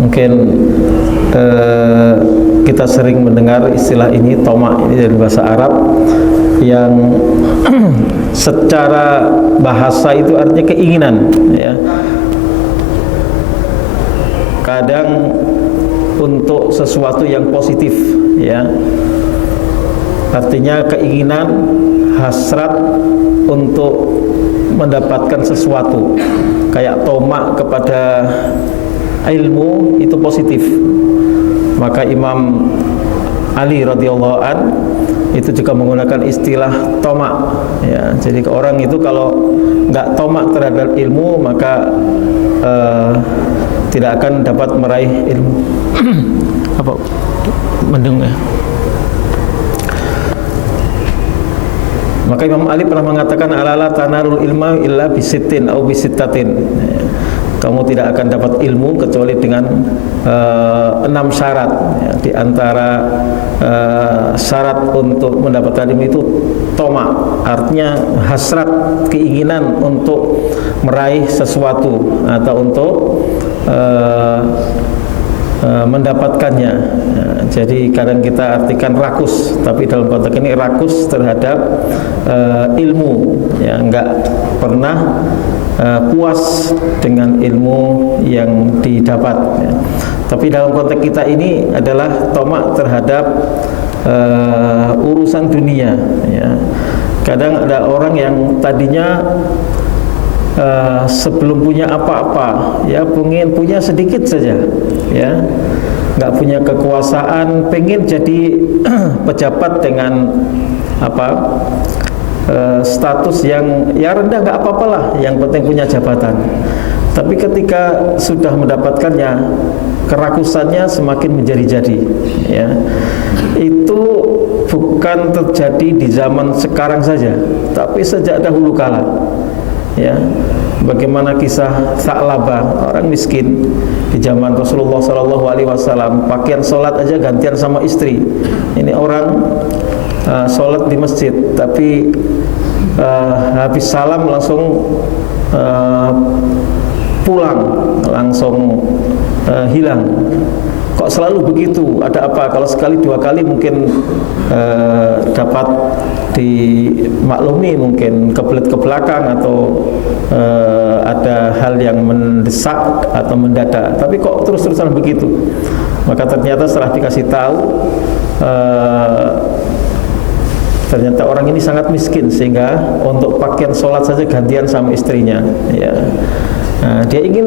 Mungkin kita sering mendengar istilah ini, toma, ini dari bahasa Arab yang secara bahasa itu artinya keinginan, ya. Kadang untuk sesuatu yang positif, ya. Artinya keinginan, hasrat untuk mendapatkan sesuatu, kayak tomak kepada ilmu itu positif. Maka Imam Ali radhiyallahu an itu juga menggunakan istilah tomak, ya. Jadi orang itu kalau nggak tomak terhadap ilmu maka tidak akan dapat meraih ilmu. Apa mendung ya? Maka Imam Ali pernah mengatakan, alala tanarul ilma illa bisittin au bisittatin. Kamu tidak akan dapat ilmu kecuali dengan 6 syarat, ya. Di antara syarat untuk mendapatkan ilmu itu toma, artinya hasrat, keinginan untuk meraih sesuatu atau untuk mendapatkannya, ya. Jadi kadang kita artikan rakus, tapi dalam konteks ini rakus terhadap ilmu, ya, enggak pernah puas dengan ilmu yang didapat, ya. Tapi dalam konteks kita ini adalah tomak terhadap urusan dunia, ya. Kadang ada orang yang tadinya sebelum punya apa-apa, ya, pengen punya sedikit saja, ya, nggak punya kekuasaan, pengen jadi pejabat dengan apa, status yang ya rendah, nggak apa-apalah, yang penting punya jabatan. Tapi ketika sudah mendapatkannya, kerakusannya semakin menjadi-jadi, ya. Itu bukan terjadi di zaman sekarang saja, tapi sejak dahulu kala, ya. Bagaimana kisah Sa'labah, orang miskin di zaman Rasulullah SAW, pakaian sholat aja gantian sama istri. Ini orang sholat di masjid, tapi habis salam langsung pulang, langsung hilang. Kok selalu begitu? Ada apa? Kalau sekali dua kali mungkin dapat dimaklumi, mungkin kebelet ke belakang atau ada hal yang mendesak atau mendadak. Tapi kok terus-terusan begitu? Maka ternyata setelah dikasih tahu, ternyata orang ini sangat miskin sehingga untuk pakaian sholat saja gantian sama istrinya, ya. Nah, dia ingin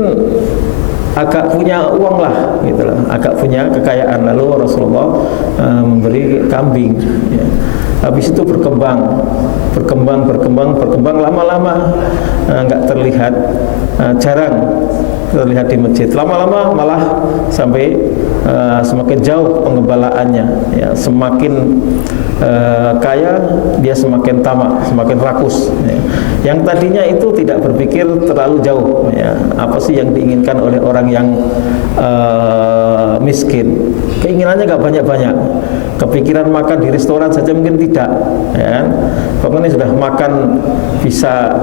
agak punya uang lah, gitu lah, agak punya kekayaan. Lalu Rasulullah memberi kambing, ya. Habis itu berkembang, lama-lama nggak terlihat, jarang terlihat di masjid. Lama-lama malah sampai semakin jauh pengembalaannya, ya. Semakin kaya dia semakin tamak, semakin rakus, ya. Yang tadinya itu tidak berpikir terlalu jauh, ya. Apa sih yang diinginkan oleh orang yang miskin? Keinginannya nggak banyak-banyak. Kepikiran makan di restoran saja mungkin tidak, ya. Pokoknya sudah makan bisa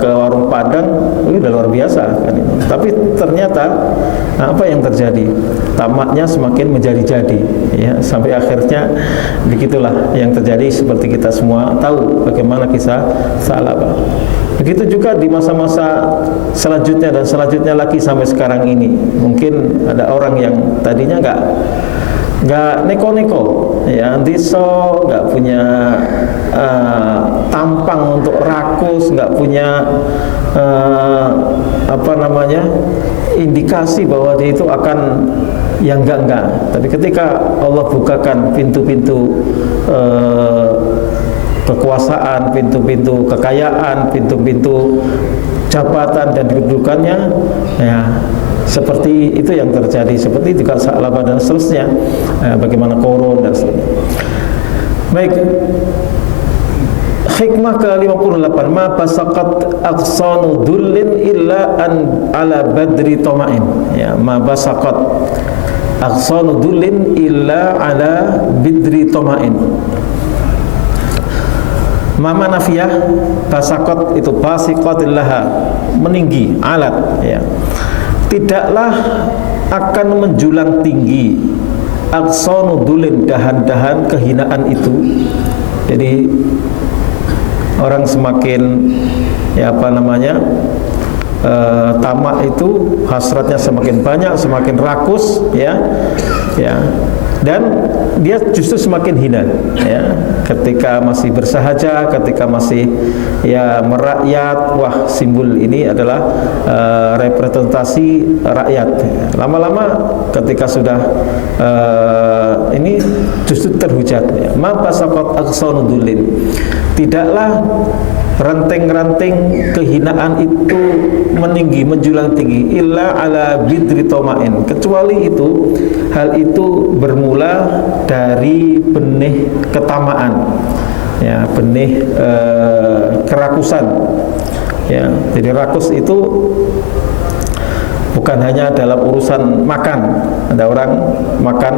ke warung Padang, ini udah luar biasa kan ini. Tapi ternyata apa yang terjadi? Tamaknya semakin menjadi-jadi, ya, sampai akhirnya begitulah yang terjadi. Seperti kita semua tahu bagaimana kisah Sa'labah. Begitu juga di masa-masa selanjutnya dan selanjutnya lagi sampai sekarang ini. Mungkin ada orang yang tadinya nggak neko-neko, ya, diso, nggak punya tampang untuk rakus, nggak punya apa namanya, indikasi bahwa dia itu akan yang enggak. Tapi ketika Allah bukakan pintu-pintu kekuasaan, pintu-pintu kekayaan, pintu-pintu jabatan dan kedudukannya, ya, seperti itu yang terjadi. Seperti juga Sa'labah dan seterusnya, bagaimana Korun dan seterusnya. Baik, hikmah ke-58, ma basaqat aqsanu dullin illa an ala badri toma'in, ya, ma basaqat aqsanu dullin illa ala bidri toma'in. Mama nafiyah, basaqat itu basiqatillaha, meninggi, alat, ya. Tidaklah akan menjulang tinggi aqsanudulin, dahan-dahan kehinaan itu. Jadi orang semakin tamak itu, hasratnya semakin banyak, semakin rakus, dan dia justru semakin hina, ketika masih bersahaja, ketika masih merakyat. Wah, simbol ini adalah representasi rakyat. Lama-lama ketika sudah ini justru terhujat. Ma basaqat aqsanudulin, tidaklah ranting-ranting kehinaan itu meninggi, menjulang tinggi, illa ala bidri tomain, kecuali itu, hal itu bermula dari benih ketamaan, benih kerakusan. Jadi rakus itu bukan hanya dalam urusan makan. Ada orang makan,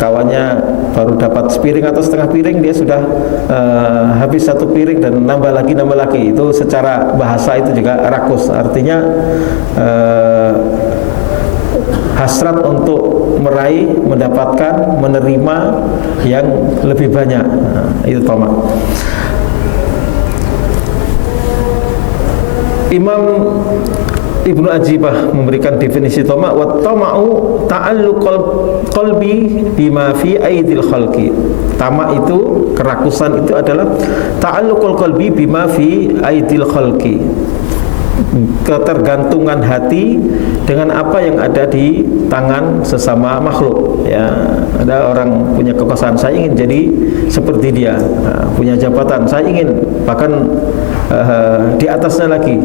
kawannya baru dapat sepiring atau setengah piring, dia sudah habis satu piring dan nambah lagi. Itu secara bahasa itu juga rakus. Artinya hasrat untuk meraih, mendapatkan, menerima yang lebih banyak. Itu tamak. Imam Ibnu Ajibah memberikan definisi tamak, wa tama'u ta'alluqul qalbi bima fi aidil khalqi. Tamak itu, kerakusan itu adalah ta'alluqul qalbi bima fi aidil khalqi, ketergantungan hati dengan apa yang ada di tangan sesama makhluk. Ada orang punya kekuasaan, saya ingin jadi seperti dia, punya jabatan, saya ingin bahkan di atasnya lagi.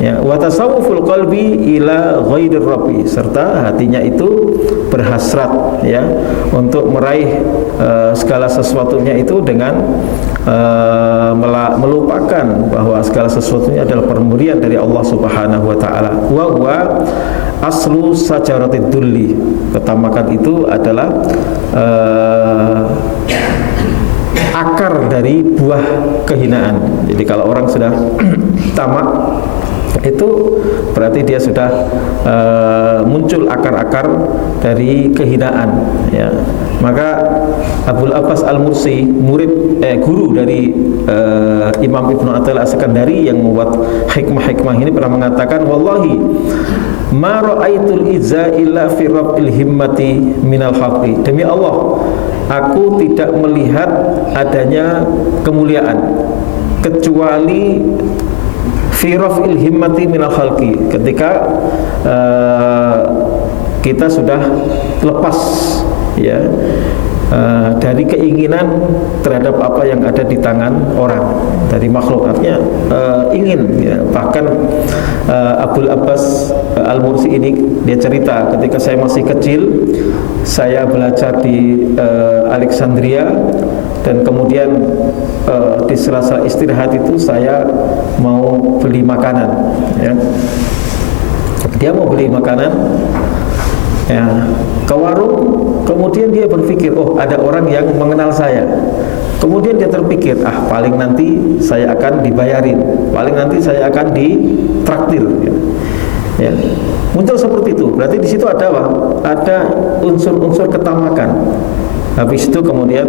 Wa tasawuful qalbi ila ghairir rabbi, serta hatinya itu berhasrat untuk meraih segala sesuatunya itu dengan melupakan bahwa segala sesuatunya adalah pemberian dari Allah Subhanahu wa taala. Wa huwa aslu sajaratid dulli, ketamakan itu adalah akar dari buah kehinaan. Jadi kalau orang sudah tamak, itu berarti dia sudah muncul akar-akar dari kehinaan. Maka Abul Abbas Al-Mursi, guru dari Imam Ibnu Athaillah As-Sakandari yang membuat hikmah-hikmah ini, pernah mengatakan, wallahi ma ra'aitul izza illa fi raf'il himmati minal haqqi, demi Allah, aku tidak melihat adanya kemuliaan kecuali fi raf'il himmati minal khalqi, ketika kita sudah lepas dari keinginan terhadap apa yang ada di tangan orang, dari makhluk. Artinya ingin, bahkan Abul Abbas Al-Mursi ini dia cerita, ketika saya masih kecil, saya belajar di Alexandria, dan kemudian di sela-sela istirahat itu saya mau beli makanan. Dia mau beli makanan ke warung, kemudian dia berpikir, oh, ada orang yang mengenal saya. Kemudian dia terpikir, paling nanti saya akan dibayarin, paling nanti saya akan ditraktir. Muncul seperti itu. Berarti di situ ada apa? Ada unsur-unsur ketamakan. Habis itu kemudian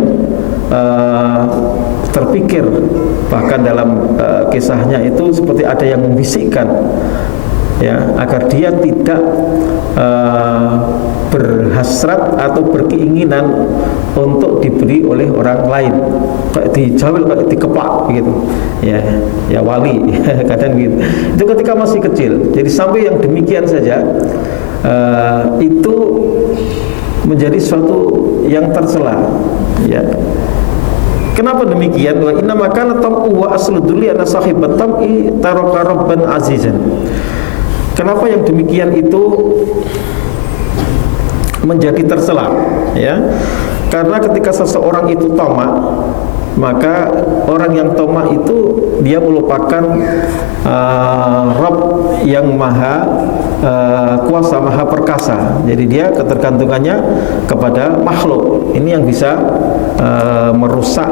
terpikir, bahkan dalam kisahnya itu seperti ada yang membisikkan, agar dia tidak berhasrat atau berkeinginan untuk diberi oleh orang lain, kayak dijawil, kayak dikepak begitu. Wali kadang gitu. Itu ketika masih kecil. Jadi sampai yang demikian saja itu menjadi suatu yang tercela. Kenapa demikian? Wa inna makana tam'u wa asludulli ana sahibat tam'i taraka rabban azizan. Kenapa yang demikian itu menjadi tercela? Karena ketika seseorang itu tamak, maka orang yang tamak itu dia melupakan Rabb yang maha kuasa, maha perkasa. Jadi dia ketergantungannya kepada makhluk. Ini yang bisa merusak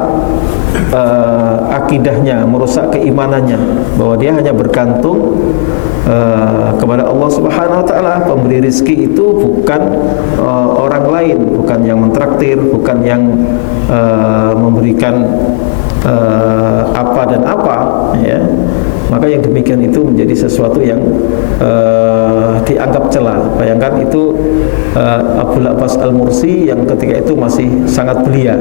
akidahnya, merusak keimanannya, bahwa dia hanya bergantung kepada Allah Subhanahu wa taala. Pemberi rezeki itu bukan orang lain, bukan yang mentraktir, bukan yang memberikan apa dan apa, ya. Maka yang demikian itu menjadi sesuatu yang dianggap celah. Bayangkan itu Abdul Abbas Al-Mursi yang ketika itu masih sangat belia.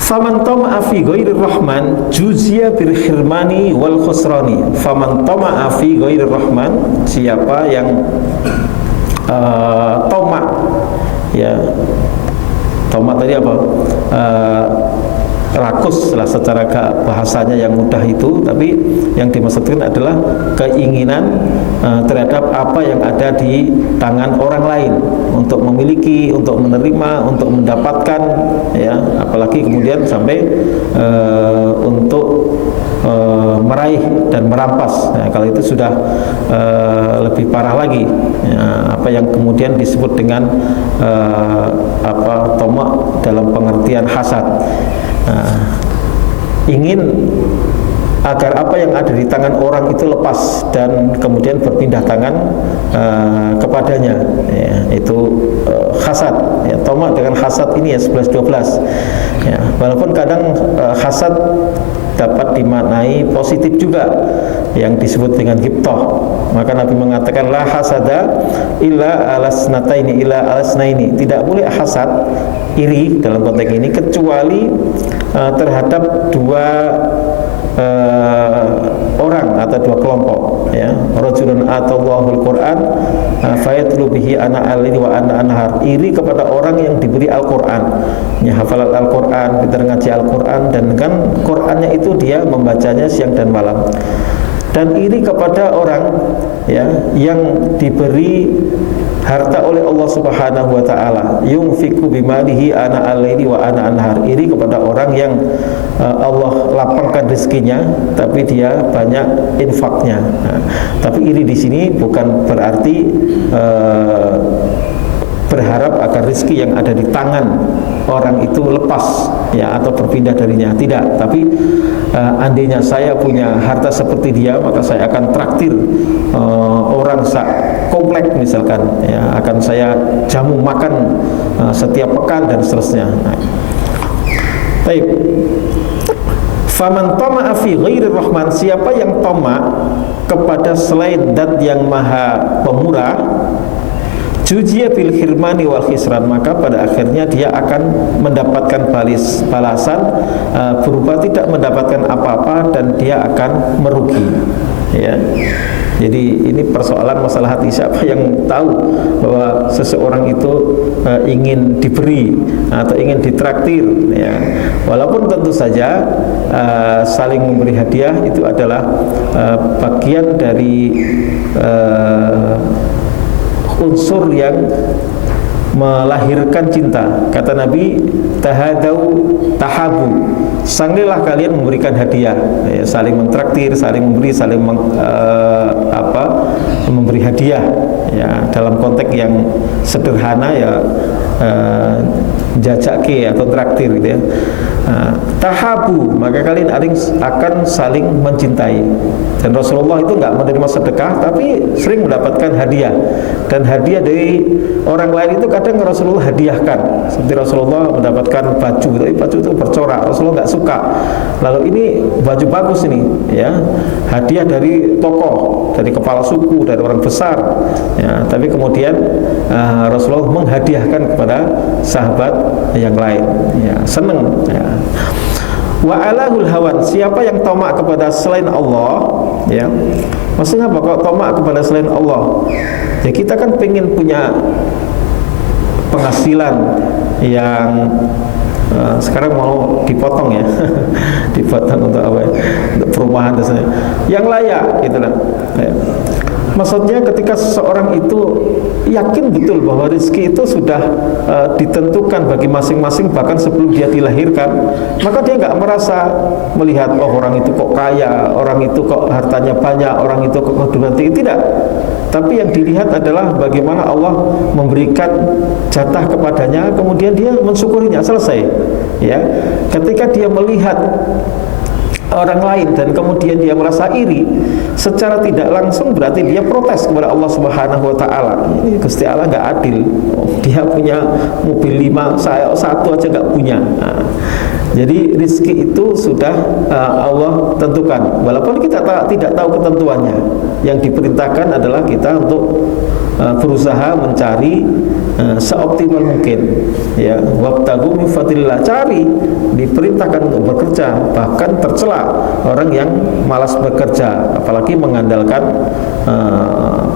Faman tama'a fi ghairir rahman juzia bil khirmani wal khusrani. Faman tama'a fi ghairir rahman, siapa yang tamak, ya. Tamak tadi apa? Rakus lah secara bahasanya yang mudah itu, tapi yang dimaksudkan adalah keinginan terhadap apa yang ada di tangan orang lain, untuk memiliki, untuk menerima, untuk mendapatkan, ya, apalagi kemudian sampai untuk meraih dan merampas. Nah, kalau itu sudah lebih parah lagi, ya, apa yang kemudian disebut dengan tamak dalam pengertian hasad. Ingin agar apa yang ada di tangan orang itu lepas dan kemudian berpindah tangan kepadanya, ya, itu hasad, ya. Tamak dengan hasad ini ya 11-12, ya. Walaupun kadang hasad dapat dimaknai positif juga, yang disebut dengan ghibthah. Maka Nabi mengatakan la hasada illa alasnataini illa alasnaini. Tidak boleh hasad, iri dalam konteks ini, kecuali terhadap dua orang atau dua kelompok, ya. Rajulun atallahul Qur'an fayatlu bihi ana al-laili wa ana an-nahar. Iri kepada orang yang diberi Al-Qur'an, ya, hafalan Al-Qur'an, pintar ngaji Al-Qur'an, dan kan Qur'annya itu dia membacanya siang dan malam. Dan iri kepada orang, ya, yang diberi harta oleh Allah Subhanahu wa taala, yunfiqu bimalihi ana al-laili wa ana an-nahar. Iri kepada orang yang Allah lapangkan rezekinya tapi dia banyak infaknya. Nah, tapi iri di sini bukan berarti berharap agar rezeki yang ada di tangan orang itu lepas, ya, atau berpindah darinya. Tidak, tapi andainya saya punya harta seperti dia, maka saya akan traktir orang komplek misalkan, ya, akan saya jamu makan setiap pekan dan seterusnya. Nah, baik. Faman tama'a fi ghairir rahman, siapa yang tamak kepada selain zat yang maha pemurah, juzia bil khirmani wal khisran, maka pada akhirnya dia akan mendapatkan balasan berupa tidak mendapatkan apa-apa dan dia akan merugi, ya. Jadi ini persoalan masalah hati. Siapa yang tahu bahwa seseorang itu ingin diberi atau ingin ditraktir, ya. Walaupun tentu saja saling memberi hadiah itu adalah bagian dari unsur yang melahirkan cinta. Kata Nabi, tahadau tahabu, sanglilah kalian memberikan hadiah, ya, saling mentraktir, saling memberi, saling memberi hadiah, ya, dalam konteks yang sederhana, ya, jajake atau traktir, gitu, ya. Tahabu, maka kalian akan saling mencintai. Dan Rasulullah itu enggak menerima sedekah, tapi sering mendapatkan hadiah. Dan hadiah dari orang lain itu kadang Rasulullah hadiahkan. Seperti Rasulullah mendapatkan baju, tapi baju itu bercorak, Rasulullah enggak suka. Lalu ini baju bagus ini, ya, hadiah dari tokoh, dari kepala suku, dari orang besar, ya, tapi kemudian Rasulullah menghadiahkan kepada sahabat yang lain, ya, senang, ya. Wa alahul hawan, siapa yang tamak kepada selain Allah, ya. Maksudnya apa kok tamak kepada selain Allah? Ya, kita kan pengen punya penghasilan yang sekarang mau dipotong, ya. Dipotong untuk apa, ya? Untuk perumahan dan sebagainya yang layak, gitu lah, ya. Maksudnya ketika seseorang itu yakin betul bahwa rezeki itu sudah ditentukan bagi masing-masing bahkan sebelum dia dilahirkan, maka dia nggak merasa melihat orang itu kok kaya, orang itu kok hartanya banyak, orang itu kok kedudukan tinggi. Tidak. Tapi yang dilihat adalah bagaimana Allah memberikan jatah kepadanya, kemudian dia mensyukurinya, selesai. Ya, ketika dia melihat orang lain dan kemudian dia merasa iri, secara tidak langsung berarti dia protes kepada Allah Subhanahu wa taala. Ini Gusti Allah nggak adil. Dia punya mobil 5, saya satu aja nggak punya. Nah, jadi rizki itu sudah Allah tentukan. Walaupun kita tidak tahu ketentuannya. Yang diperintahkan adalah kita untuk berusaha mencari seoptimal mungkin, ya, wabtaghu min fadlillah, cari, diperintahkan untuk bekerja, bahkan tercela orang yang malas bekerja, apalagi mengandalkan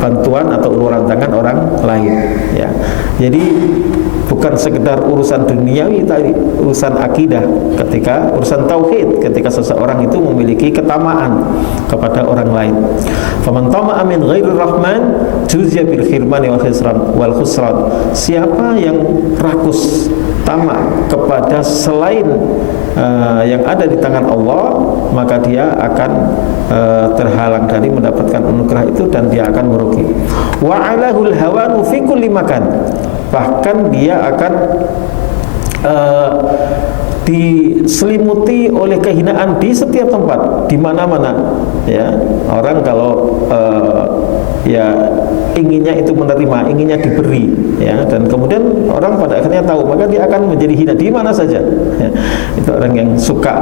bantuan atau uluran tangan orang lain, ya. Jadi bukan sekedar urusan duniawi tadi, urusan akidah, ketika urusan tauhid, ketika seseorang itu memiliki ketamaan kepada orang lain. Faman tama'a min ghairir rahman juzya bil khirmani wal khusran. Siapa yang rakus, tamak kepada selain yang ada di tangan Allah, maka dia akan terhalang dari mendapatkan anugerah itu dan dia akan merugi. Wa alahul hawanu fi kulli makan. Bahkan dia akan diselimuti oleh kehinaan di setiap tempat, di mana-mana. Ya, orang kalau ya inginnya itu menerima, inginnya diberi, ya, dan kemudian orang pada akhirnya tahu, maka dia akan menjadi hina di mana saja. Ya, itu orang yang suka,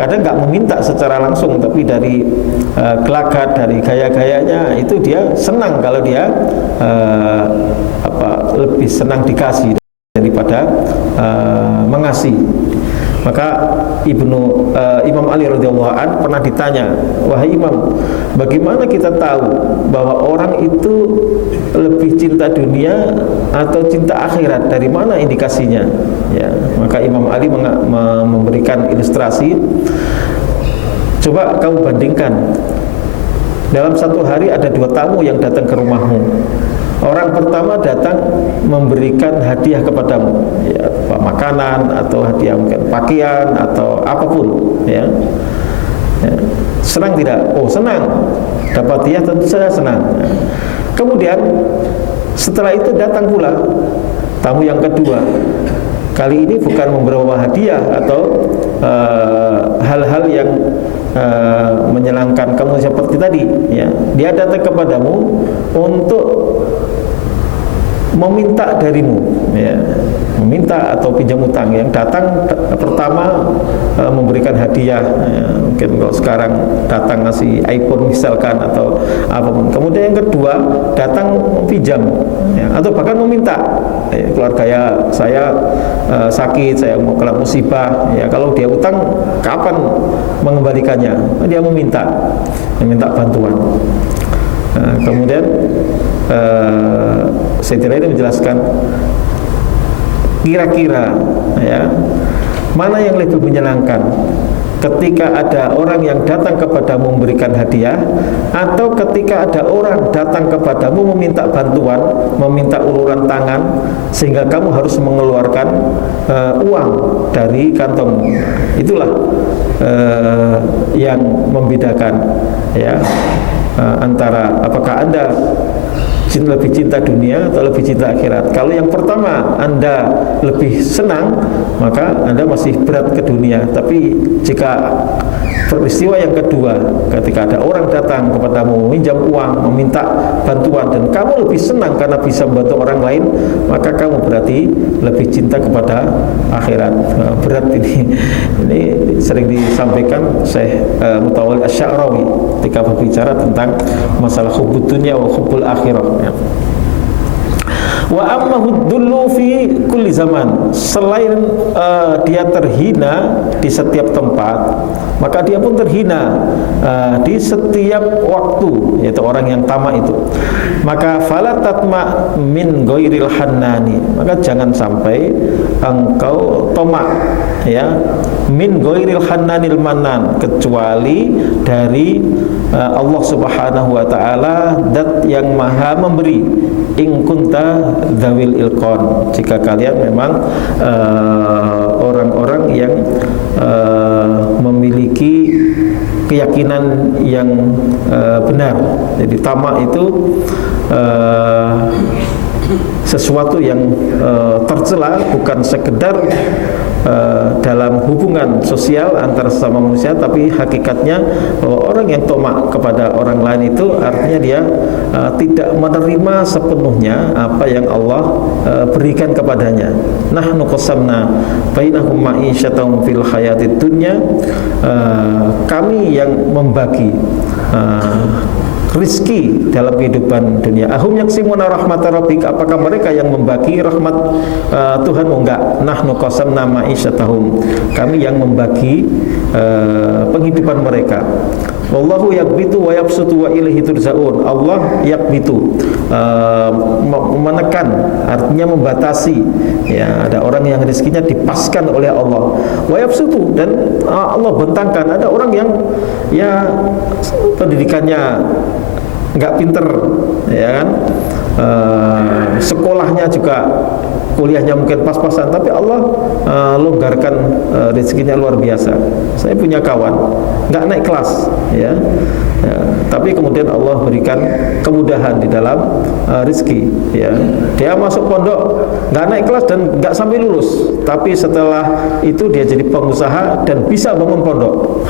kadang nggak meminta secara langsung, tapi dari gelagat, dari gaya-gayanya itu dia senang kalau dia lebih senang dikasih daripada mengasihi. Maka Imam Ali radhiyallahu an pernah ditanya, wahai Imam, bagaimana kita tahu bahwa orang itu lebih cinta dunia atau cinta akhirat? Dari mana indikasinya? Ya, maka Imam Ali memberikan ilustrasi. Coba kamu bandingkan, dalam satu hari ada 2 tamu yang datang ke rumahmu. Orang pertama datang memberikan hadiah kepadamu, ya, makanan atau hadiah mungkin pakaian atau apapun, ya. Ya. Senang tidak? Oh, senang. Dapat hadiah tentu saja senang. Ya. Kemudian setelah itu datang pula tamu yang kedua. Kali ini bukan membawa hadiah atau hal-hal yang menyenangkan kamu seperti tadi, ya. Dia datang kepadamu untuk meminta darimu, ya, meminta atau pinjam utang. Yang datang pertama memberikan hadiah, ya, mungkin kalau sekarang datang ngasih iPhone misalkan atau apapun. Kemudian yang kedua datang pinjam, ya, atau bahkan meminta, ya, keluarga saya sakit, saya mau kena musibah, ya, kalau dia utang kapan mengembalikannya? Dia meminta bantuan. Nah, kemudian Sayyidina ini menjelaskan kira-kira, ya, mana yang lebih menyenangkan, ketika ada orang yang datang kepadamu memberikan hadiah, atau ketika ada orang datang kepadamu meminta bantuan, meminta uluran tangan, sehingga kamu harus mengeluarkan uang dari kantongmu. Itulah yang membedakan, ya, antara apakah Anda lebih cinta dunia atau lebih cinta akhirat. Kalau yang pertama Anda lebih senang, maka Anda masih berat ke dunia. Tapi jika peristiwa yang kedua, ketika ada orang datang kepadamu meminjam uang, meminta bantuan, dan kamu lebih senang karena bisa membantu orang lain, maka kamu berarti lebih cinta kepada akhirat. Nah, berat ini. Ini sering disampaikan Syekh Mutawalli Asy-Sya'rawi ketika berbicara tentang masalah hubbud dunya wa hubbul akhirah. Wa ammahu dzullu fi kulli zaman. Selain dia terhina di setiap tempat, maka dia pun terhina di setiap waktu, yaitu orang yang tamak itu. Maka fala tatma min ghairil hannani, maka jangan sampai engkau tamak, ya, min ghairil hannanil manan, kecuali dari Allah Subhanahu wa taala, zat yang maha memberi. In kunta dzawil ilqon, jika kalian memang orang-orang yang memiliki keyakinan yang benar. Jadi tamak itu sesuatu yang tercela, bukan sekedar dalam hubungan sosial antara sesama manusia, tapi hakikatnya bahwa orang yang tamak kepada orang lain itu artinya dia tidak menerima sepenuhnya apa yang Allah berikan kepadanya. Nahnu qasamna bainahum ma'isyatahum fil hayatid dunya, kami yang membagi rizki dalam kehidupan dunia. Ahum yaksimuna rahmata rabbik, apakah mereka yang membagi rahmat Tuhanmu? Enggak. Nahnu qasamna ma'isyatahum, kami yang membagi penghidupan mereka. Wallahu yakbitu wa yabsutu wa ilaihi turja'un. Allah yakbitu, menekan, artinya membatasi. Ya, ada orang yang rezekinya dipaskan oleh Allah. Wa yabsutu, dan Allah bentangkan. Ada orang yang ya pendidikannya enggak pinter, ya kan? Sekolahnya juga, kuliahnya mungkin pas-pasan, tapi Allah longgarkan rezekinya luar biasa. Saya punya kawan nggak naik kelas, ya, tapi kemudian Allah berikan kemudahan di dalam rezeki, ya. Dia masuk pondok nggak naik kelas dan nggak sampai lulus, tapi setelah itu dia jadi pengusaha dan bisa bangun pondok.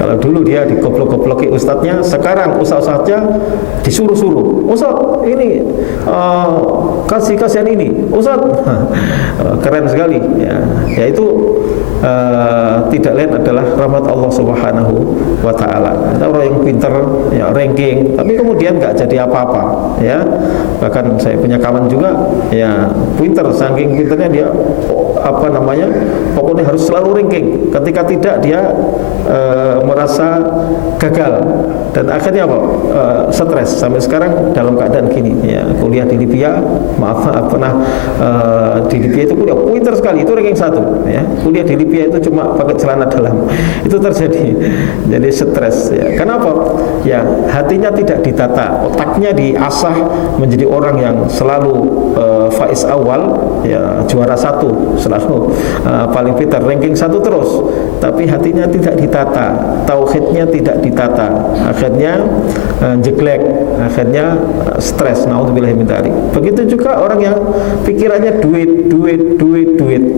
Kalau dulu dia digoblok-gobloki ustadznya, sekarang ustadz-ustadznya disuruh-suruh, ustadz ini kasihan ini, ustadz. Keren sekali, ya. Yaitu tidak lain adalah rahmat Allah Subhanahu wa taala. Ada orang yang pinter, ya, ranking, tapi kemudian nggak jadi apa-apa, ya. Bahkan saya punya kawan juga, ya, pinter, saking pinternya dia pokoknya harus selalu ranking. Ketika tidak, dia merasa gagal dan akhirnya stres. Sampai sekarang dalam keadaan gini, ya, kuliah di Libya, di Libya itu kuliah pinter sekali, itu ranking 1, ya. Kuliah di Libya itu cuma pakai celana dalam, itu terjadi. Jadi stres, ya. Kenapa? Ya, hatinya tidak ditata, otaknya diasah menjadi orang yang selalu faiz awal, ya, juara 1, selalu paling pintar, ranking 1 terus, tapi hatinya tidak ditata, tauhidnya tidak ditata, akhirnya jeglek, akhirnya stres. Naudzubillahi min dzalik. Begitu juga orang yang pikirannya duit,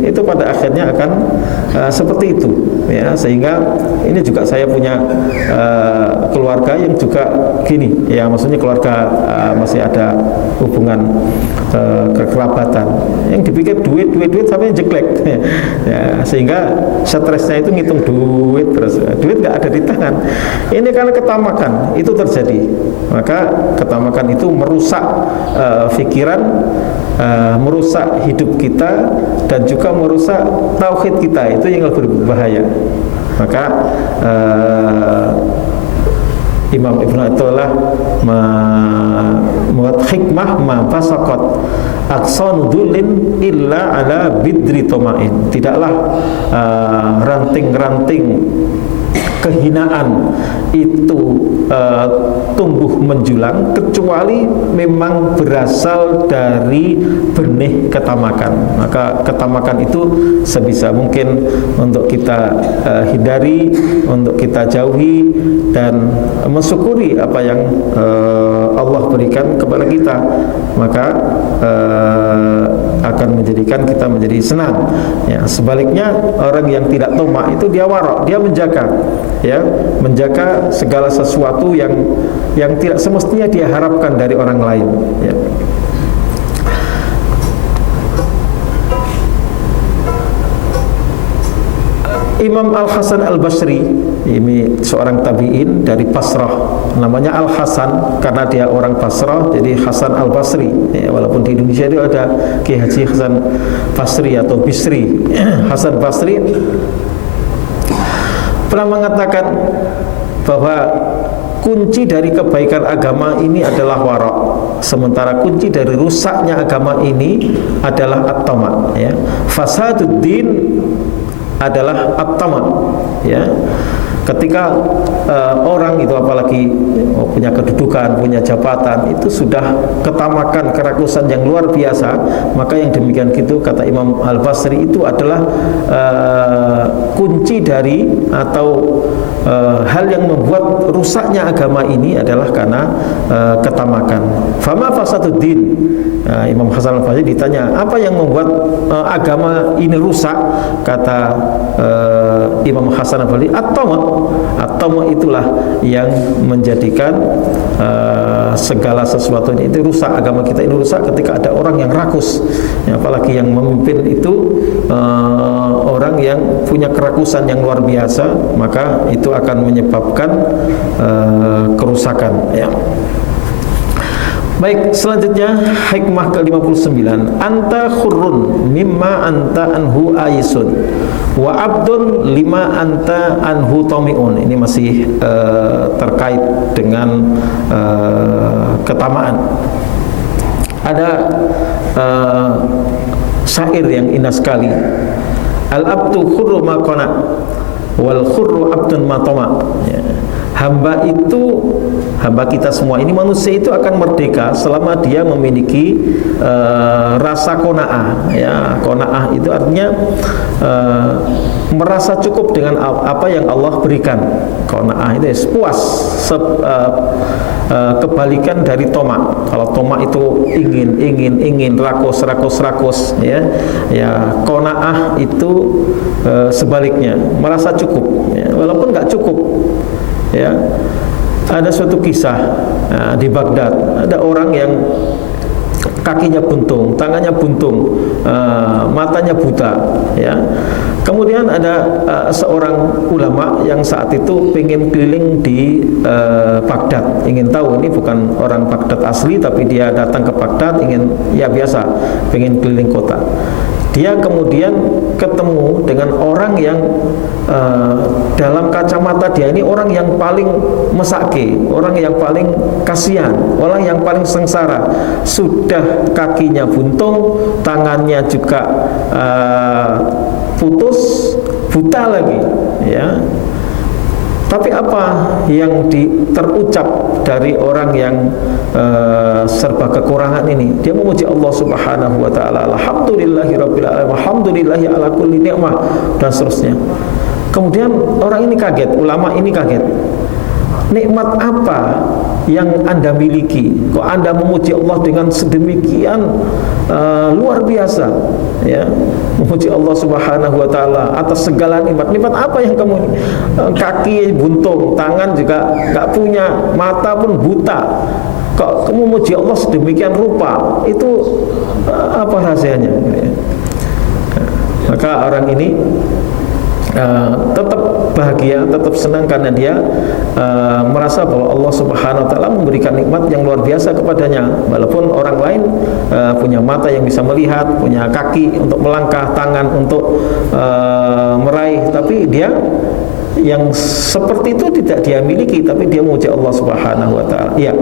itu pada akhirnya akan seperti itu, ya. Sehingga ini juga saya punya keluarga yang juga gini, ya, maksudnya keluarga masih ada hubungan kekerabatan, yang dipikir duit sampai jeglek, ya, sehingga stresnya itu ngitung duit terus, duit nggak ada di tangan. Ini karena ketamakan itu terjadi, maka ketamakan itu merusak pikiran, merusak hidup kita, dan juga merusak tauhid kita. Itu yang lebih berbahaya. Maka Imam Ibn Athaillah membuat hikmah, ma fasaqat aqsanudulin illa ala bidri tomain. Tidaklah ranting-ranting kehinaan itu tumbuh menjulang kecuali memang berasal dari benih ketamakan. Maka ketamakan itu sebisa mungkin untuk kita hindari, untuk kita jauhi, dan mensyukuri apa yang Allah berikan kepada kita. Maka akan menjadikan kita menjadi senang, ya. Sebaliknya orang yang tidak tamak itu dia warok, dia menjaga, ya, menjaga segala sesuatu yang tidak semestinya dia harapkan dari orang lain, ya. Imam Al-Hasan Al-Basri ini seorang tabi'in dari Basrah, namanya Al Hasan karena dia orang Basrah, jadi Hasan Al Basri. Ya, walaupun di Indonesia itu ada Ki Haji Hasan Basri atau Bisri. Hasan Basri pernah mengatakan bahwa kunci dari kebaikan agama ini adalah wara', sementara kunci dari rusaknya agama ini adalah at-tama', ya. Fasaduddin adalah at-tama', ya. Ketika orang itu apalagi punya kedudukan, punya jabatan, itu sudah ketamakan, kerakusan yang luar biasa, maka yang demikian gitu kata Imam Al-Basri itu adalah kunci dari atau hal yang membuat rusaknya agama ini adalah karena ketamakan. Fama fasaduddin, Imam Hasan Al-Basri ditanya, apa yang membuat agama ini rusak? Kata Imam Hasan Al-Basri, at-tama' itulah yang menjadikan segala sesuatunya itu rusak. Agama kita ini rusak ketika ada orang yang rakus, ya, apalagi yang memimpin itu orang yang punya kerakusan yang luar biasa, maka itu akan menyebabkan kerusakan, ya. Baik, selanjutnya hikmah ke-59, anta khurrun mimma anta anhu aisun wa abdun lima anta anhu tami'un. Ini masih terkait dengan ketamaan. Ada syair yang indah sekali, al-abdu khurru ma qana wal khurru abdun ma tama', ya. Hamba kita semua ini, manusia itu akan merdeka selama dia memiliki rasa qanaah, ya. Qanaah itu artinya merasa cukup dengan apa yang Allah berikan. Qanaah itu puas, kebalikan dari toma'. Kalau toma' itu ingin, rakus, ya. Ya, qanaah itu sebaliknya, merasa cukup, ya. Walaupun nggak cukup, ya. Ada suatu kisah di Baghdad, ada orang yang kakinya buntung, tangannya buntung, matanya buta, ya. Kemudian ada seorang ulama yang saat itu pengen keliling di Baghdad, ingin tahu, ini bukan orang Baghdad asli, tapi dia datang ke Baghdad, ingin, ya biasa, pengen keliling kota. Dia kemudian ketemu dengan orang yang dalam kacamata dia ini orang yang paling mesake, orang yang paling kasihan, orang yang paling sengsara. Sudah kakinya buntung, tangannya juga putus, buta lagi, ya. Tapi apa yang terucap dari orang yang serba kekurangan ini? Dia memuji Allah Subhanahu wa taala, alhamdulillahirabbil alamin, alhamdulillahi ala kulli ni'mah, dan seterusnya. Kemudian orang ini kaget, ulama ini kaget. Nikmat apa yang Anda miliki? Kok Anda memuji Allah dengan sedemikian luar biasa, ya? Memuji Allah Subhanahu wa taala atas segala nikmat. Nikmat apa yang kamu, kaki buntung, tangan juga enggak punya, mata pun buta. Kok kamu memuji Allah sedemikian rupa? Itu apa rahasianya? Maka orang ini tetap bahagia, tetap senang karena dia merasa bahwa Allah Subhanahu wa taala memberikan nikmat yang luar biasa kepadanya. Walaupun orang lain punya mata yang bisa melihat, punya kaki untuk melangkah, tangan untuk meraih, tapi dia yang seperti itu tidak dia miliki, tapi dia memuji Allah Subhanahu wa taala. Ya,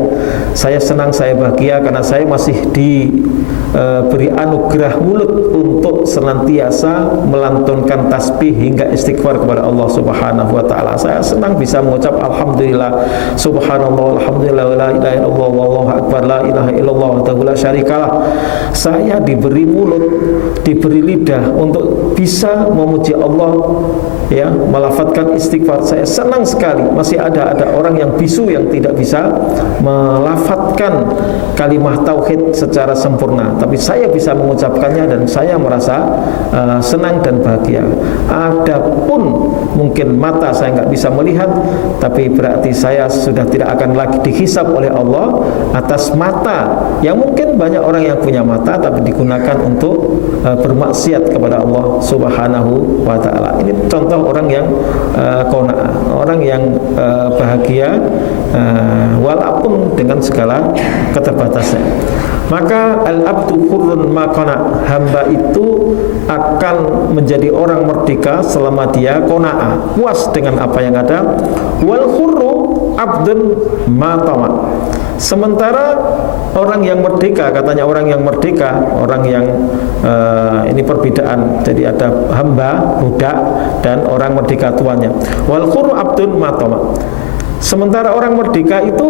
saya senang, saya bahagia karena saya masih diberi anugerah mulut untuk senantiasa melantunkan tasbih hingga istighfar kepada Allah Subhanahu wa taala. Saya senang bisa mengucap alhamdulillah, subhanallah, alhamdulillah, la ilaha illallah, wallahu akbar, la ilaha illallah wahdahu la syarikalah. Saya diberi mulut, diberi lidah untuk bisa memuji Allah, ya, melafatkan istighfar. Saya senang sekali. Masih ada orang yang bisu yang tidak bisa melafatkan kalimah tauhid secara sempurna, tapi saya bisa mengucapkannya dan saya merasa senang dan bahagia. Adapun mungkin mata saya nggak bisa melihat, tapi berarti saya sudah tidak akan lagi dihisab oleh Allah atas mata yang mungkin banyak orang yang punya mata tapi digunakan untuk bermaksiat kepada Allah Subhanahu wa taala. Ini contoh orang yang qanaah, orang yang bahagia walaupun dengan segala keterbatasan. Maka al-abdu hurrun ma qana, hamba itu akan menjadi orang merdeka selama dia qanaah, puas dengan apa yang ada. Wal hurru abdun ma tama. Sementara orang yang merdeka, katanya orang yang merdeka, orang yang ini perbedaan. Jadi ada hamba, budak, dan orang merdeka tuannya. Wal hurru abdun ma tama. Sementara orang merdeka itu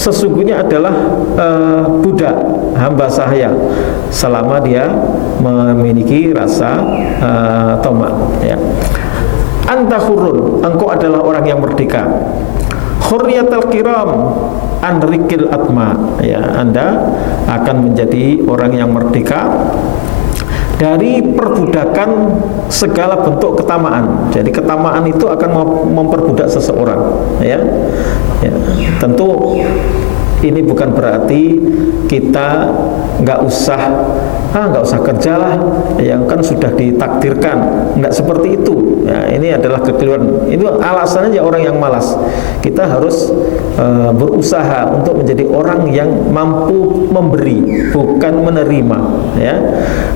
sesungguhnya adalah budak, hamba sahaya, selama dia memiliki rasa tamak. Ya. Anta hurun, engkau adalah orang yang merdeka. Hurriyatul kiram anrikil atma. Ya, Anda akan menjadi orang yang merdeka dari perbudakan segala bentuk ketamaan. Jadi ketamaan itu akan memperbudak seseorang, ya. Tentu ini bukan berarti kita nggak usah kerjalah, yang kan sudah ditakdirkan. Nggak seperti itu. Ya, ini adalah kekeliruan. Itu alasannya orang yang malas. Kita harus berusaha untuk menjadi orang yang mampu memberi, bukan menerima. Ya,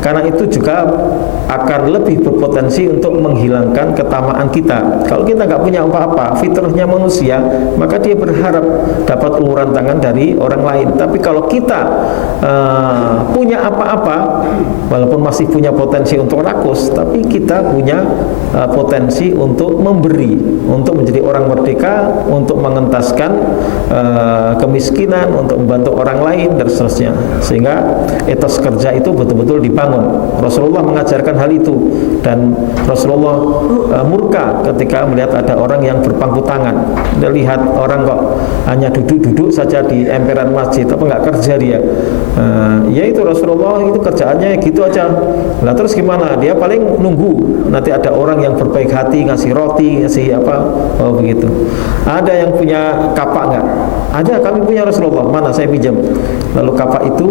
karena itu juga akan lebih berpotensi untuk menghilangkan ketamaan kita. Kalau kita nggak punya apa-apa, fitrahnya manusia, maka dia berharap dapat uluran tangan dari orang lain. Tapi kalau kita punya apa-apa, walaupun masih punya potensi untuk rakus, tapi kita punya potensi untuk memberi, untuk menjadi orang merdeka, untuk mengentaskan kemiskinan, untuk membantu orang lain dan seterusnya. Sehingga etos kerja itu betul-betul dibangun. Rasulullah mengajarkan hal itu, dan Rasulullah murka ketika melihat ada orang yang berpangku tangan. Dia lihat orang kok hanya duduk-duduk saja di emperan masjid, apa nggak kerja dia. Ya itu Rasulullah itu kerjaannya gitu aja. Nah terus gimana? Dia paling nunggu nanti ada orang yang berbaik hati ngasih roti, ngasih apa, begitu. Ada yang punya kapak nggak? Ada, kami punya Rasulullah. Mana saya pinjam? Lalu kapak itu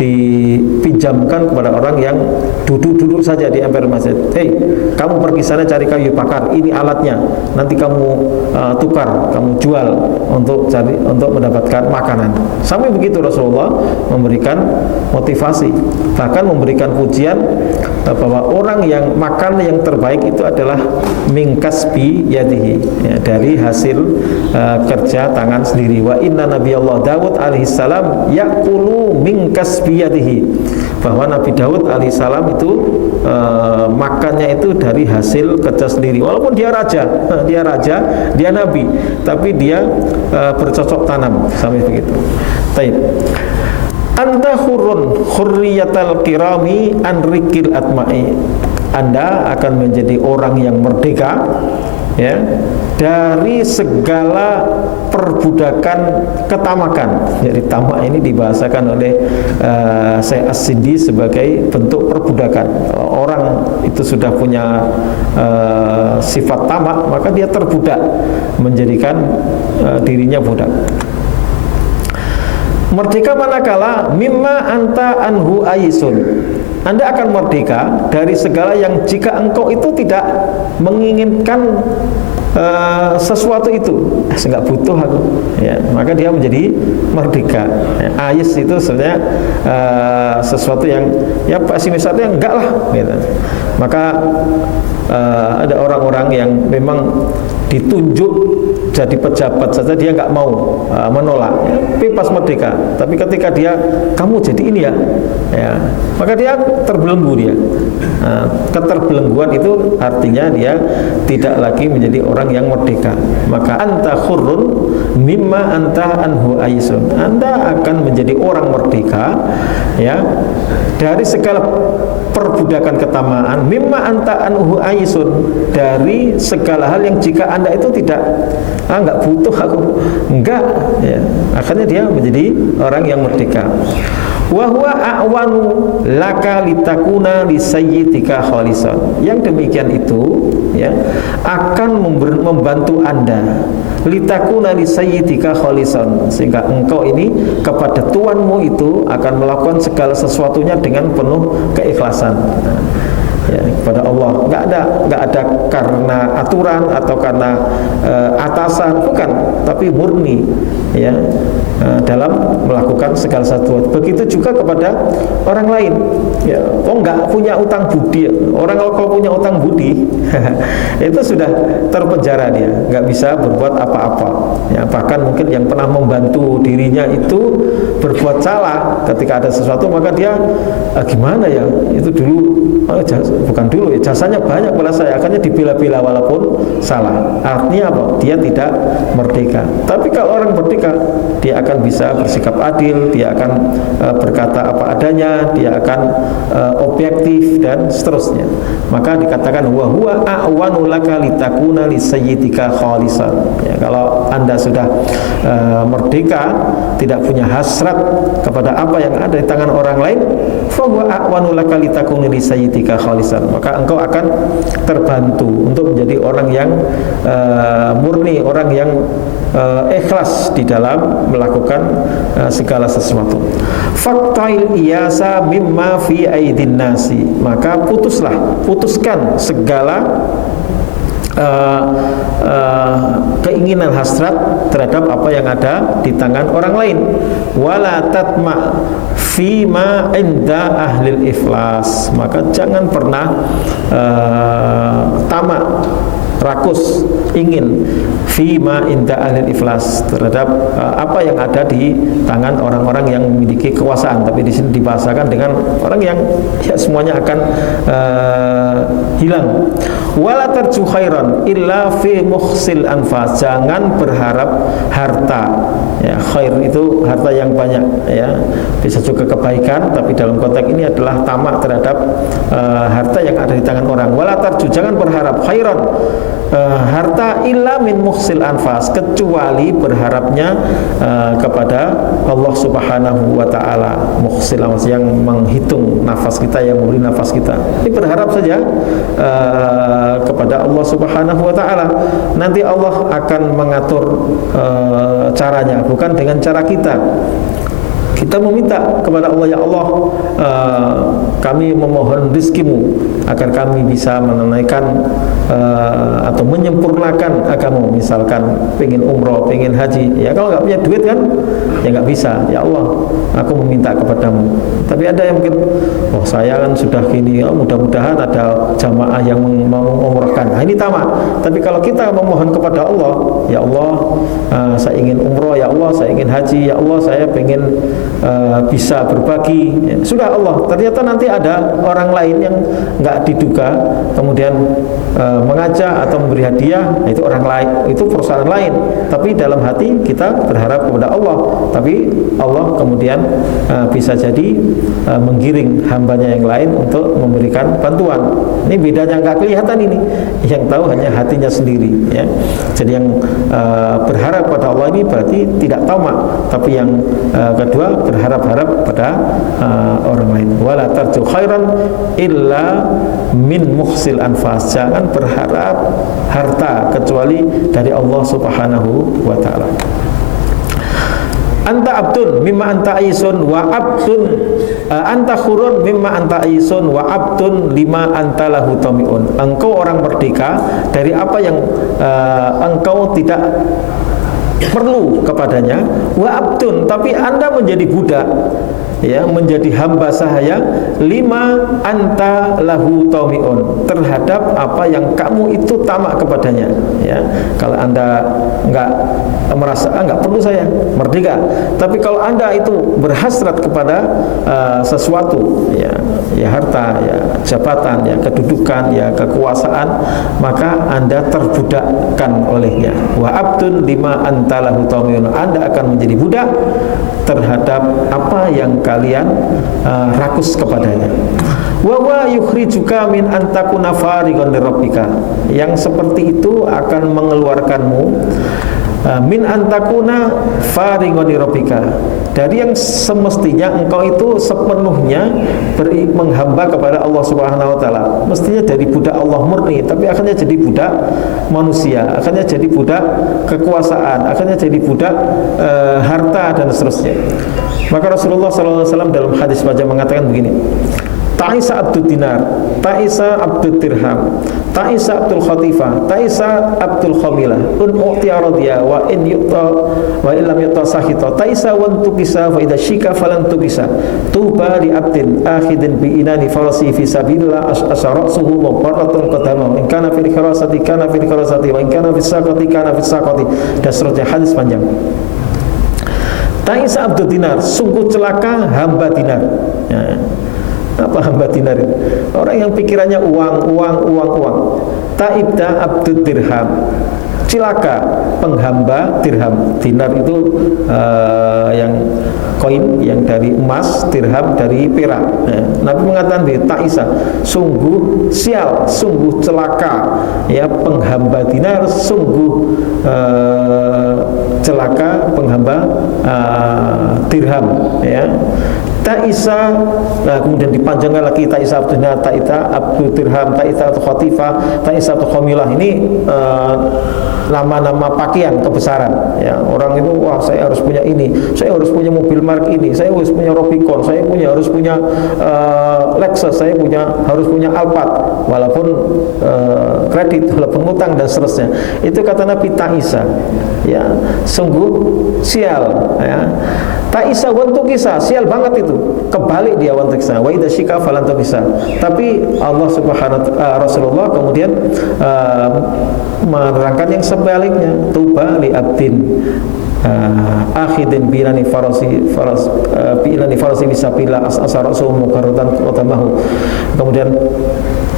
dipinjamkan kepada orang yang duduk-duduk saja di emper masjid. Hei, kamu pergi sana cari kayu bakar. Ini alatnya. Nanti kamu tukar, kamu jual untuk mendapatkan makanan. Sampai begitu Rasulullah memberikan motivasi, bahkan memberikan pujian bahwa orang yang makan yang terbaik itu adalah mingkasbi yadihi, ya, dari hasil kerja tangan sendiri. Wa inna nabiyallah Daud alaihissalam ya'kulu mingkasbi yadihi, bahwa Nabi Daud alaihissalam itu makannya itu dari hasil kerja sendiri. Walaupun dia raja, dia nabi, tapi dia bercocok tanam sampai begitu. Baik. Anta hurun hurriyatal kirami anrikil atma'i. Anda akan menjadi orang yang merdeka, ya, dari segala perbudakan ketamakan. Jadi tamak ini dibahasakan oleh Syekh As-Sindi sebagai bentuk perbudakan. Kalau orang itu sudah punya sifat tamak, maka dia terbudak, menjadikan dirinya budak. Merdeka manakala mimma anta anhu aisun. Anda akan merdeka dari segala yang jika engkau itu tidak menginginkan sesuatu itu, enggak butuh aku, ya, maka dia menjadi merdeka. Ya, ais itu sebenarnya sesuatu yang ya pesimisnya enggak lah, gitu. Maka ada orang-orang yang memang ditunjuk jadi pejabat saja dia nggak mau menolak, ya, bebas merdeka. Tapi ketika dia kamu jadi ini ya, maka dia terbelenggu dia. Keterbelengguan itu artinya dia tidak lagi menjadi orang yang merdeka. Maka anta khurrun mimma anta anhu aisun. Anda akan menjadi orang merdeka, ya, dari segala perbudakan ketamaan. Mimma anta anhu aisun, dari segala hal yang jika Anda itu tidak enggak butuh aku, enggak, ya, akhirnya dia menjadi orang yang merdeka. Wa huwa a'wanu laka litakuna li sayyidika khalisan. Yang demikian itu, ya, akan membantu Anda litakuna li sayyidika khalisan, sehingga engkau ini kepada tuanmu itu akan melakukan segala sesuatunya dengan penuh keikhlasan. Nah, ya, kepada Allah. Nggak ada karena aturan atau karena atasan, bukan, tapi murni ya dalam melakukan segala sesuatu. Begitu juga kepada orang lain. Ya, nggak punya utang budi. Orang kalau punya utang budi itu sudah terpenjara dia, nggak bisa berbuat apa-apa. Ya, bahkan mungkin yang pernah membantu dirinya itu berbuat salah ketika ada sesuatu, maka dia gimana ya, itu dulu bukan dulu ya, jasanya banyak pada saya, akhirnya dibela-bela walaupun salah. Artinya apa? Dia tidak merdeka. Tapi kalau orang merdeka, dia akan bisa bersikap adil, dia akan berkata apa adanya, dia akan objektif dan seterusnya. Maka dikatakan wa huwa a'wanu laka litakuna li sayyidika khalisan. Ya, kalau Anda sudah merdeka, tidak punya hasrat kepada apa yang ada di tangan orang lain, fa huwa a'wanu laka litakuna li sayyidika khalisan. Maka engkau akan terbantu untuk menjadi orang yang murni, orang yang ikhlas di dalam melakukan segala sesuatu. Faqtail iyasa mimma fi aidin nasi. Maka putuskan segala keinginan hasrat terhadap apa yang ada di tangan orang lain. Wala tatma fima inda ahlil iflas. Maka jangan pernah tamak, rakus, ingin fima inda ahlil iflas, terhadap apa yang ada di tangan orang-orang yang memiliki kekuasaan. Tapi di sini dibahasakan dengan orang yang ya semuanya akan hilang. Wala tarju khairan illa fi mukhsil anfas. Jangan berharap harta. Ya, khair itu harta yang banyak ya. Bisa juga kebaikan, tapi dalam konteks ini adalah tamak terhadap harta yang ada di tangan orang. Wala tarju, jangan berharap khairan harta illa min mukhsil anfas, kecuali berharapnya kepada Allah Subhanahu wa taala. Mukhsil anfas, yang menghitung nafas kita, yang memberi nafas kita. Ini berharap saja kepada Allah Subhanahu wa taala. Nanti Allah akan mengatur caranya, bukan dengan cara kita. Kita meminta kepada Allah, ya Allah, kami memohon rizkimu agar kami bisa menunaikan atau menyempurnakan agama. Misalkan pengen umroh, pengen haji, ya kalau nggak punya duit kan, ya nggak bisa. Ya Allah, aku meminta kepadamu. Tapi ada yang mungkin, oh saya kan sudah gini, mudah-mudahan ada jamaah yang mau umrohkan. Nah, ini tamak. Tapi kalau kita memohon kepada Allah, ya Allah, saya ingin umroh, ya Allah, saya ingin haji, ya Allah, saya pengen bisa berbagi, ya, sudah Allah. Ternyata nanti ada orang lain yang nggak diduga kemudian mengajak atau memberi hadiah, itu orang lain, itu perusahaan lain. Tapi dalam hati kita berharap kepada Allah, tapi Allah kemudian bisa jadi menggiring hambanya yang lain untuk memberikan bantuan. Ini bedanya, nggak kelihatan ini, yang tahu hanya hatinya sendiri ya. Jadi yang berharap pada Allah ini berarti tidak tamak, tapi yang kedua berharap-harap pada orang lain. Wala tarju khairan illa min mukhsil anfas. Jangan berharap harta kecuali dari Allah Subhanahu wa taala. Anta abdun mimma anta aisun wa abdun anta khurun mimma anta aisun wa abdun lima anta lahu tamiun. Engkau orang merdeka dari apa yang engkau tidak perlu kepadanya. Wa abdun, tapi Anda menjadi budak, ya, menjadi hamba sahaya, lima anta lahu tamiun, terhadap apa yang kamu itu tamak kepadanya, ya. Kalau Anda enggak merasa enggak perlu saya, merdeka. Tapi kalau Anda itu berhasrat kepada sesuatu, ya harta, ya jabatan, ya kedudukan, ya kekuasaan, maka Anda terbudakkan olehnya. Wa abdun lima anta lahu tamiun. Anda akan menjadi budak terhadap apa yang kalian rakus kepadanya. Wa wa yukhrijuka min antakuna fariqan lirabbika. Yang seperti itu akan mengeluarkanmu min antakuna faringon rabbika, dari yang semestinya engkau itu sepenuhnya menghamba kepada Allah Subhanahu wa taala. Mestinya dari budak Allah murni, tapi akhirnya jadi budak manusia, akhirnya jadi budak kekuasaan, akhirnya jadi budak harta dan seterusnya. Maka Rasulullah SAW dalam hadis wajah mengatakan begini, Ta'isa Abdul Dinar, Ta'isa Abdul Dirham, Ta'isa Abdul Khatifah, Ta'isa Abdul Khamilah, U'tiya radiyah, wa in yu'ta wa illam yu'ta sahita, Ta'isa wa antukisa, wa idha syika falan tukisa, Tuba li abdin akhidin bi inani farasi fi sabilillah asyara'suhu mubarratun qadamahu, in kana fil khirasati kana fil khirasati, wa in kana fil saqati kana fil saqati, dan seterusnya, hadis panjang. Ta'isa Abdul Dinar, sungguh celaka hamba dinar. Ya. Apa hamba dinar? Orang yang pikirannya uang. Ta'ibda Abdul Dirham, cilaka penghamba dirham. Dinar itu yang koin, yang dari emas, dirham dari perak. Nabi mengatakan di Ta'isa, sungguh sial, sungguh celaka ya penghamba dinar, sungguh celaka penghamba dirham ya. Ta'isa, nah kemudian dipanjangkan lagi Ta'isa Abdul Dinar, Ta'isa Abdul Dirham, Ta'isa Abdul Khatifah, Ta'isa Abdul Khamilah. Ini nama-nama pakaian kebesaran ya. Orang itu, wah saya harus punya ini, saya harus punya mobil merek ini, saya harus punya Rubicon, saya harus punya Lexus, saya harus punya Alphard, walaupun kredit, walaupun utang dan seterusnya. Itu kata Nabi Ta'isa ya, sungguh sial ya. Ta'isa wantukisa, sial banget itu, kebalik dia wantukisa, wa idza syika falan tukisa. Tapi Allah Subhanahu Rasulullah kemudian menerangkan yang sebaliknya, tuba li abdin akhidin bilani farasi bisabilillah asarasu mukarratan qatamahu. Kemudian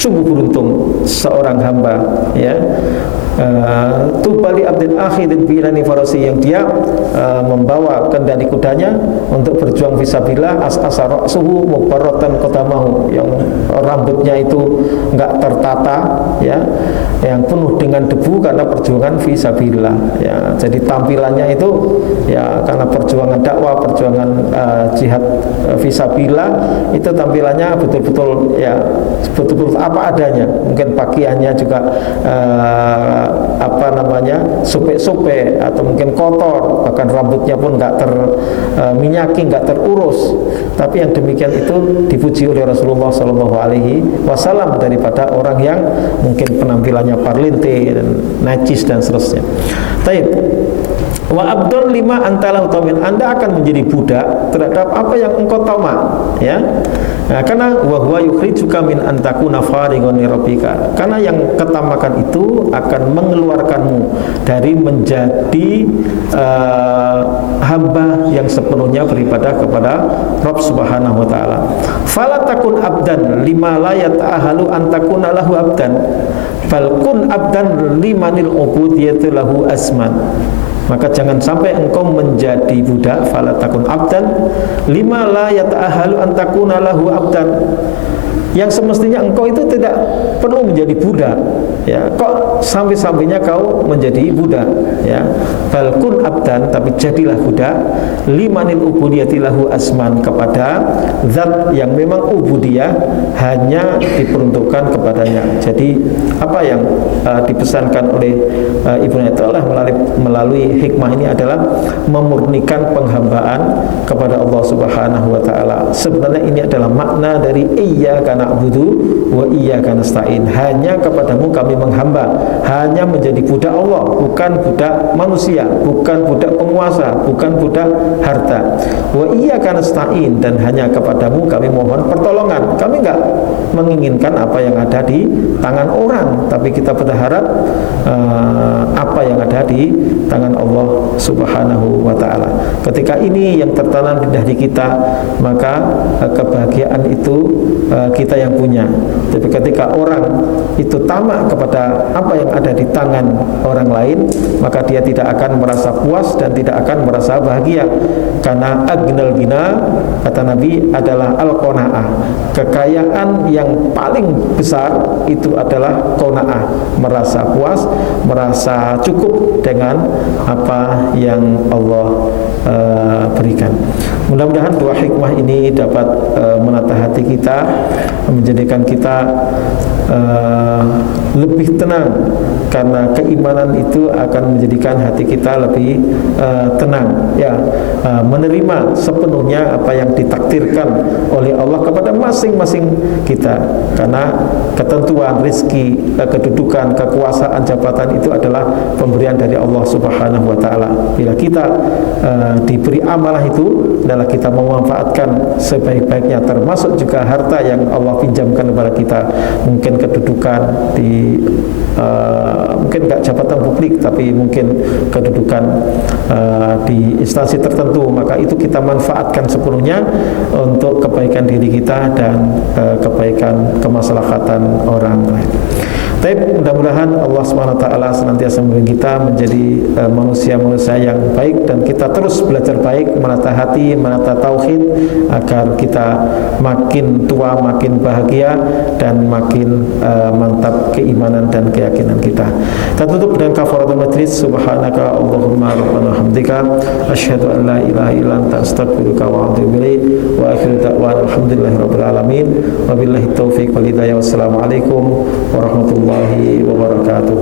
sungguh beruntung seorang hamba ya, tubali abdin akhidin bilani farasi, yang dia membawa kendali kudanya untuk berjuang fisabilillah asarasu mukarratan qatamahu, yang rambutnya itu enggak tertata ya, yang penuh dengan debu karena perjuangan fisabilillah ya. Jadi tampilannya itu ya karena perjuangan dakwah, perjuangan jihad fisabilillah, itu tampilannya betul-betul ya, betul-betul apa adanya. Mungkin pakaiannya juga apa namanya, supek-supek atau mungkin kotor, bahkan rambutnya pun nggak terminyaki, nggak terurus. Tapi yang demikian itu dipuji oleh Rasulullah SAW daripada orang yang mungkin penampilannya parlinte dan najis dan seterusnya. Taib. Wa abdul lima antalahu tawin, Anda akan menjadi budak terhadap apa yang engkau tamak ya. Nah, karena wa huwa yukhrijuka min antakuna farigon rabbika, karena yang ketamakan itu akan mengeluarkanmu dari menjadi hamba yang sepenuhnya beribadah kepada Rabb Subhanahu wa taala. Fala takun abdan lima la yata'ahalu antakuna lahu abdan, fal kun abdan limanil ubudiyatu lahu asman. Maka jangan sampai engkau menjadi budak, fala takun abdan lima la yata'ahalu antakuna lahu abdan, yang semestinya engkau itu tidak perlu menjadi budak ya. Kok sampai-sampainya kau menjadi budak ya. Balkun abdan, tapi jadilah budak limanil ubudiyati lahu asman, kepada zat yang memang ubudiyah hanya diperuntukkan kepadanya. Jadi apa yang dipesankan oleh Ibnu Athaillah melalui hikmah ini adalah memurnikan penghambaan kepada Allah Subhanahu wa taala. Sebenarnya ini adalah makna dari iyyaka na'budu wa iyyaka nasta'in. Hanya kepadamu kami menghamba, hanya menjadi budak Allah, bukan budak manusia, bukan budak penguasa, bukan budak harta. Wa iyyaka nasta'in, dan hanya kepadamu kami mohon pertolongan. Kami enggak menginginkan apa yang ada di tangan orang, tapi kita berharap apa yang ada di tangan Allah Subhanahu wa taala. Ketika ini yang tertanam di hati kita, maka kebahagiaan itu kita kita yang punya. Tapi ketika orang itu tamak kepada apa yang ada di tangan orang lain, maka dia tidak akan merasa puas dan tidak akan merasa bahagia. Karena agnal gina, kata Nabi, adalah al-qanaah. Kekayaan yang paling besar itu adalah qanaah, merasa puas, merasa cukup dengan apa yang Allah berikan. Mudah-mudahan dua hikmah ini dapat menata hati kita, menjadikan kita lebih tenang, karena keimanan itu akan menjadikan hati kita lebih tenang, ya, menerima sepenuhnya apa yang ditakdirkan oleh Allah kepada masing-masing kita. Karena ketentuan rezeki, kedudukan, kekuasaan, jabatan itu adalah pemberian dari Allah Subhanahu wa taala. Bila kita diberi amalah itu, adalah kita memanfaatkan sebaik-baiknya, termasuk juga harta yang Allah pinjamkan kepada kita. Mungkin kedudukan di mungkin enggak jabatan publik, tapi mungkin kedudukan di instansi tertentu, maka itu kita manfaatkan sepenuhnya untuk kebaikan diri kita dan kebaikan kemaslahatan orang lain. Tapi mudah-mudahan Allah SWT senantiasa membimbing kita menjadi manusia-manusia yang baik, dan kita terus belajar baik, menata hati, menata tauhid, agar kita makin tua makin bahagia dan makin mantap keimanan dan keyakinan kita. Kita tutup dengan kafaratul majlis. Subhanaka Allahumma rabbana hamdika asyhadu an la ilaha illa anta astaghfiruka wa atubu ilaik. Wa akhiru da'wana alhamdulillahirabbil alamin. Wabillahi taufiq wal hidayah. Wassalamualaikum warahmatullahi wabarakatuh.